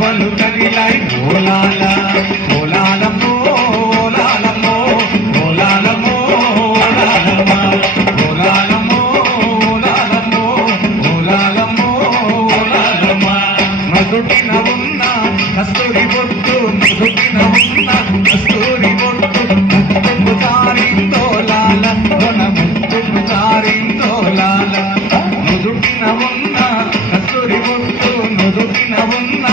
మువ్వలు కదిలాయి ఓలాల ఓలాలమ్మో ఓలాలమ్మో ఓలాలమ్మో ఓలాలమ్మ ఓలాలమ్మో ఓలాలమ్మో ఓలాలమ్మో ఓలాలమ్మ మధుటిన ఉన్న కస్తూరి బొట్టు మధుటిన ఉన్న కస్తూరి బొట్టు ముట్టుకు జారిందో లాల కొన ముట్టుకు జారిందో లాల నుదుటిన ఉన్న కస్తూరి బొట్టు నుదుటిన ఉన్న